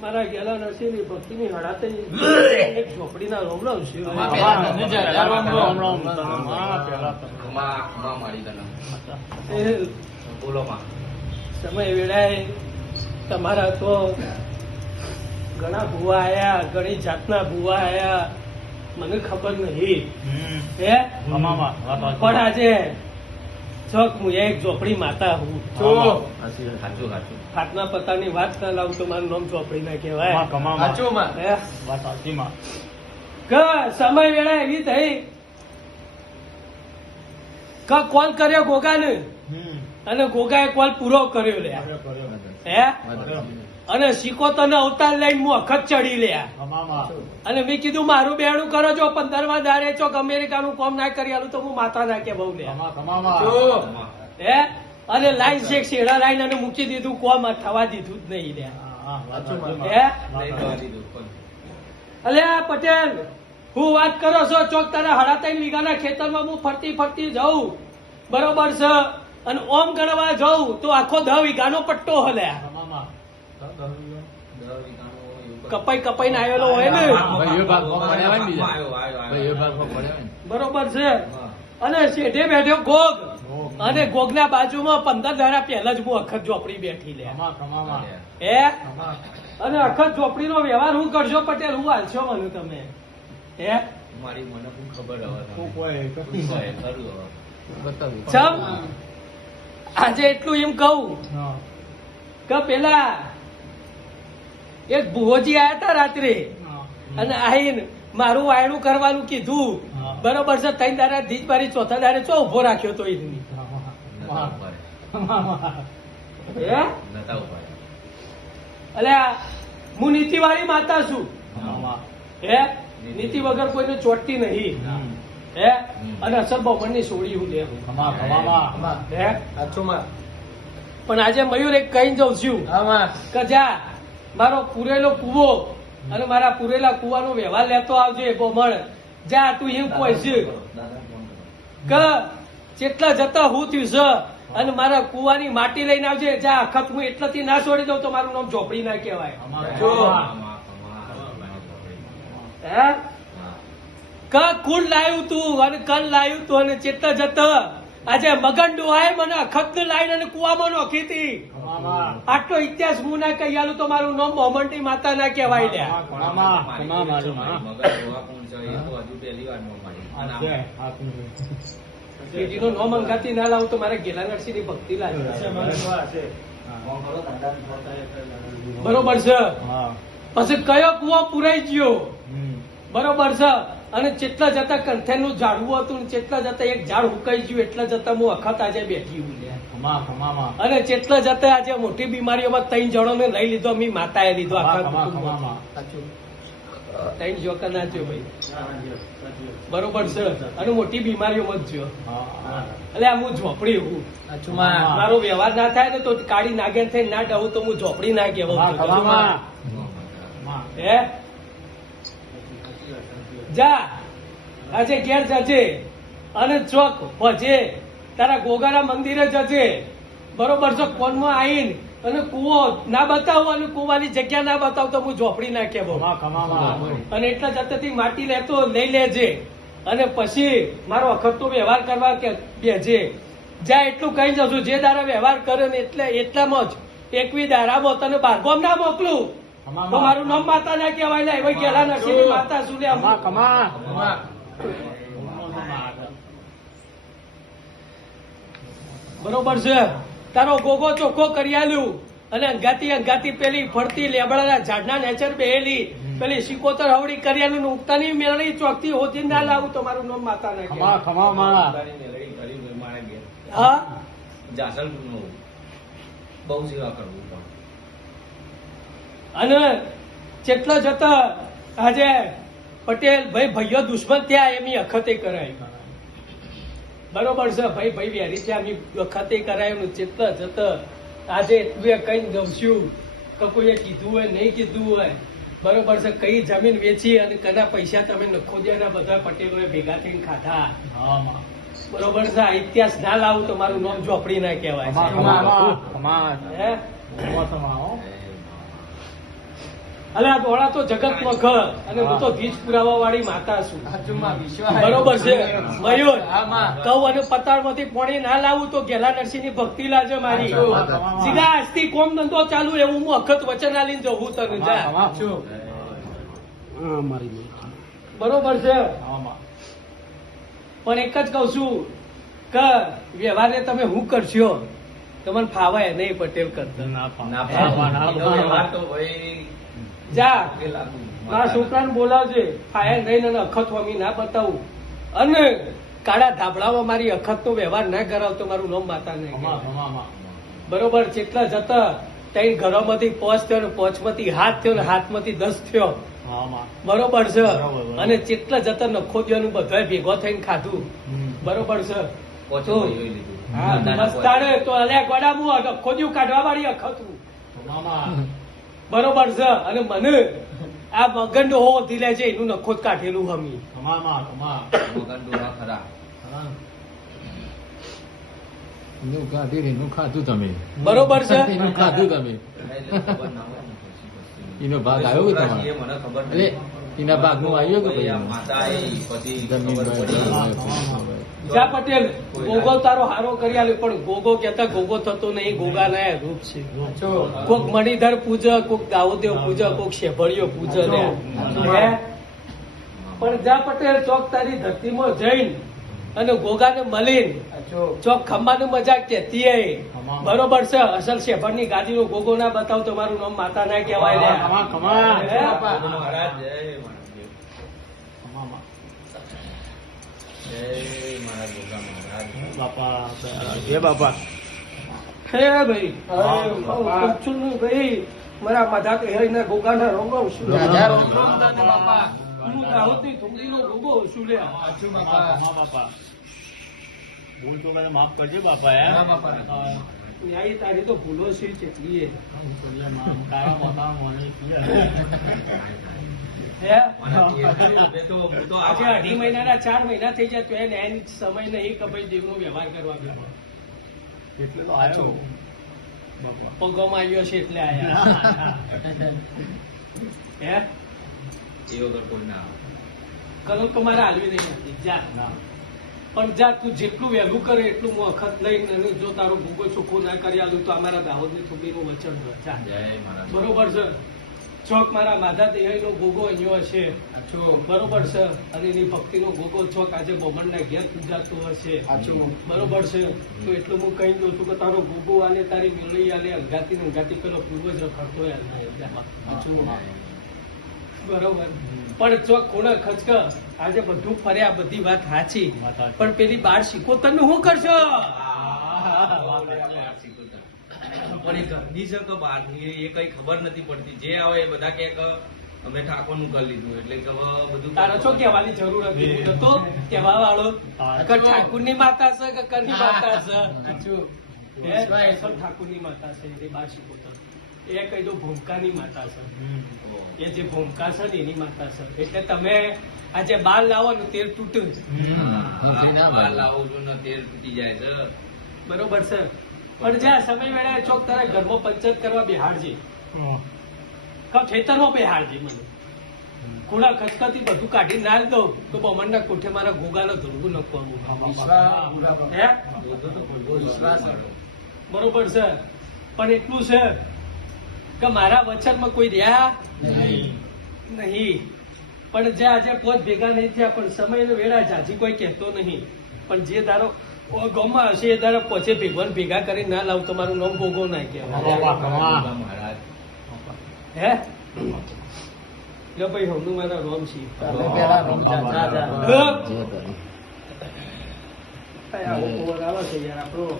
મારા ગેલા નરસિંહની ભક્તિની હડાતે એક ઝોપડીના રોમ રામ છે. સમય વેળાએ તમારા તો ઘણા ભૂવા આયા, ઘણી જાતના ભૂવા આયા, મને ખબર નહીં હે પણ આજે ચોક હું એક ઝોપડી માતા હું હાથના પતાની વાત ના લાવું તો મારું નામ ઝોપડી ના કહેવાય. સમય વેળા એવી થઈ કે કોલ કર્યો ગોગાને અને ગોગાએ કોલ પૂરો કર્યો લે હે અને સિકોતરનો અવતાર લઈને હું અખત ચડી લ્યા અને મેં કીધું મારું બેડું કરો જો 15મા દાડે ચોક અમેરિકાનું કોમ ના કરી આલું તો હું માતા નાખે બહુ લ્યા હે અને લાઈન શેક શેડા લાઈન અને મૂકી દીધું કોમ થવા દીધું જ નહીં લ્યા હે અલે પટેલ હું વાત કરો છો ચોક તારા 3.5 વીઘાના ખેતરમાં હું ફરતી ફરતી જાઉં બરોબર છે અને ઓમ ગણવા જાઉં તો આખો 10 વીઘાનો પટ્ટો હલ્યા કપાઈ ને આવેલો હોય ને બરોબર છે અને શેઠે બેઠ્યો ગોગ અને ગોગ ના બાજુમાં 15 દાડા પહેલા જ હું અખત ઝોપડી બેઠી લે હે અને અખત ઝોપડી નો વ્યવહાર હું કરશો પટેલ હું હાલશો મને તમે હે મારી મને ખબર આજે એટલું એમ કહું કે પેલા એક ભુવોજી આયા હતા રાત્રે અને આઈને મારું વાયણું કરવાનું કીધું બરોબર છે 3 દાડા ધીજ મારી 4થા દાડે ચો ઉભો રાખ્યો તો એની અલ્યા હું નીતિ વાળી માતા છું હે નીતિ વગર કોઈને ચોટતી નહીં હે અને અસર બપોરની સોડી હું લે હે પણ આજે મયુર એક કઈ જઉં છું કે જા મારો પૂરેલો કુવો અને મારા પૂરેલા કુવાનો વ્યવહાર લેતો આવજે બોમણ જા તું એમ કોઈ છે કે જેટલા જતા હું થયું છે અને મારા કુવાની માટી લઈને આવજે જા અખત હું એટલાથી ના છોડી દઉં તો મારું નામ ઝોપડી ના કહેવાય હે ક કુલ લાવ્યું તું અને કલ લાવ્યું તું અને ચેતતા જતા આજે મગન ડોહાએ મને અખત લાઈન અને કુવામાં નોખી હતી આટલો ઇતિહાસ હું ના કહી આલું તો મારું નામ મોમન્ટી માતા ના કહેવાય લ્યા નો નોમ અંગાતી ના લાવું તો મારે ગેલા નરસિંહ ની ભક્તિ લાગે બરોબર છે પછી કયો કુવો પુરાઈ ગયો બરોબર છે અને ચેટલા જતા કંથેનું ઝાડવું હતું ચેટલા જતા એક ઝાડ હુકાઈ ગયું એટલા જતા હું અખત આજે બેઠી હું અને ચેટલા જતા આજે મોટી બીમારીઓમાં 3 જણોને લઈ લીધો મી માતાએ લીધો આખા 3 જોકા ના થયો ભાઈ બરોબર છે અને મોટી બીમારીઓમાં જ થયો એટલે આ હું ઝોપડી હું મારો વ્યવહાર ના થાય ને તો કાળી નાગેન થઈને ના ડવું તો હું ઝોપડી ના કહેવાય હે જા આજે ઘેર જજે અને ચોક ભજે તારા ગોગાના મંદિરે જજે બરોબર છે કોનમાં આવીને અને કુવો ના બતાવો અને કુવાની જગ્યા ના બતાવ તો હું ઝોપડી ના કહેવો અને એટલા જતાથી માટી લેતો લઈ લેજે અને પછી મારો અખતનો વ્યવહાર કરવા કે બેજે જ્યાં એટલું કહી જશું જે દારા વ્યવહાર કરે ને એટલામાં જ 21 દારામાં તને બારગામ ના મોકલું તો મારું નામ માતા ના કહેવાય લે ભાઈ ગેલા નરસિંહની માતા શું લે બરોબર છે તારો ગોગો ચોખ્ખો કરી આલ્યું અને અંગાતી પેલી ફરતી લેબડાના ઝાડના નેચર બેહેલી પેલી સિકોતર હવડી કરી આલ્યું ઉગતાની મેળવી ચોકથી હોતી ના લાવું તો મારું નામ માતા ના કહેવાય હા જાસલ બહુ સેવા કરવું અને જેટલા જતા આજે પટેલ ભાઈઓ દુશ્મન ત્યાં એમની અખતે કરાય બરોબર છે ભાઈ વેરી ત્યાં અમે વખતે કરાયું ચેતલા જત આજે એટલું કઈ ગમશું કે કોઈએ કીધું હોય નહીં કીધું હોય બરોબર છે કઈ જમીન વેચી અને કના પૈસા તમે નખોદિયાના બધા પટેલોએ ભેગા થઈને ખાધા બરોબર છે આ ઇતિહાસ ના લાવું તો મારું નામ ચોપડી ના કહેવાય અલે આ દોડા તો જગત નો ઘર અને હું તો વીજ પુરાવા વાળી માતા છું બરોબર છે મયુર કઉ અને પતાળ માંથી પોણી ના લાવું તો ગેલા નરસિંહ ની ભક્તિ લાજે મારી સીધા આજથી કોમ ધંધો ચાલુ એવું હું અખત વચન આલીને જવું તને જા બરોબર છે પણ એક જ કઉ છું કે વ્યવહારે તમે હું કરશો તમને ફાવાય નહીં પટેલ કરતા જા મારા છોકરાને બોલાવજે ફાયર રહીને અખત હોમી ના બતાવું અને કાળા ધાબળામાં મારી અખત નો વ્યવહાર ના કરાવતો મારું નામ માતા નહીં બરોબર જેટલા જતા ત્યાં ઘરોમાંથી પોચ થયો પોચમાંથી હાથ થયો હાથમાંથી 10 થયો બરોબર છે અને જેટલા જતા નખો દેવાનું બધા ભેગો થઈને ખાધું બરોબર છે તો અલ્યા ગોડા હું નખો દેવું કાઢવા વાળી અખતું બરોબર છે અને મને આ મગંડો હો દિલે છે એનું નખો જ કાઢેલું હમી ખાધું તમે બરોબર છે ખાધું તમે એનો ભાગ આવ્યો કે તમારે એટલે એના ભાગ નું આવ્યો કે જા પટેલ ગોગો તારો હારો કરી આલ્યો પણ ગોગો કેતા ગોગો થતો નહીં ગોગા ના રૂપ છે કોક મણિધર પૂજક કોક દાઉદેવ પૂજક કોક શેભળિયો પૂજક પણ જા પટેલ ચોક તારી ધરતીમાં જઈને અને ગોગાને મળીને ચોક ખંભાનું મજાક કેતી બરોબર છે અસલ શેફરની ગાડીનો ગોગો ના બતાવ તો મારું નામ માતા ના કહેવાય હે ભાઈ ભાઈ મારા માધા કે હે ગોગા ના રોગો શું ગોગો શું લે ભૂલ તો મને માફ કરજો બાપા ન્યાય તારી તો ભૂલો છે કેટલી આજે 2.5 મહિનાના 4 મહિના થઈ જાય તો એને સમય નહીં કે ભાઈ દેવનો વ્યવહાર કરવા દે એટલે તો આવ્યો પગોમાં આવ્યો છે એટલે આયા હે કલો તો મારે હાલવી નહીં હતી જા પણ જા તું જેટલું વહેલું કરે એટલું હું વખત લઈને જો તારો ભૂગો ચોખ્ખો ના કરી આલું તો અમારા દાહોદની છોકરીનું વચન બરોબર છે ચોક મારા માધા દેહાઈનો ગોગો અહીંયા હશે બરોબર છે અને એની ભક્તિનો ગોગો ચોક આજે બમણના ઘેર પૂજાતો હશે બરોબર છે તો એટલું હું કહી દઉં છું કે તારો ગોગો આલે તારી મેળવી આલે અંગાતી પેલો પૂર્વજ રખડતો બરોબર પણ ચોક ખૂણા ખચક આજે બધું ફર્યા બધી વાત સાચી પણ પેલી બાર શીખોતર નું શું કરશો પણ એ ઘરની છે કે બહારની એ કઈ ખબર નથી પડતી જે આવે એ બધા કે અમે ઠાકોરનું કરી લીધું એટલે કે બધું તારો છો કહેવાની જરૂર હતી હું તો કહેવા વાળો કે ઠાકુરની માતા છે કે કરની માતા છે ઠાકુરની માતા છે એ બાર શીખોતર એ કહી દો ભૂમકાની માતા છે એ જે ભૂમકા છે ને એની માતા છે એટલે તમે આજે બાર લાવો ને તેલ તૂટ્યું બહાર લાવો છો ને તેલ તૂટી જાય છે બરોબર છે પણ જ્યાં સમય વેળાએ ચોક તારા ઘરમાં પંચાયત કરવા બિહારજે ખેતરમાં બિહારજે મને ખૂણા ખચકાથી બધું કાઢી ના દઉં તો બમણના કોઠે મારા ગોગાનો ધોરગું નખવાનું બરોબર છે પણ એટલું છે કે મારા વચનમાં કોઈ રહ્યા નહીં પણ જે આજે પોત ભેગા નહીં થયા પણ સમય વેળા જાજી કોઈ કહેતો નહીં પણ જે ધારો ગામમાં હશે એ ધારો પોચે ભેગા કરી ના લાવ તમારું નામ ગોગો ના કહેવાય હે લો ભાઈ હમનું મારા રોમ છે આવે છે યાર આપણો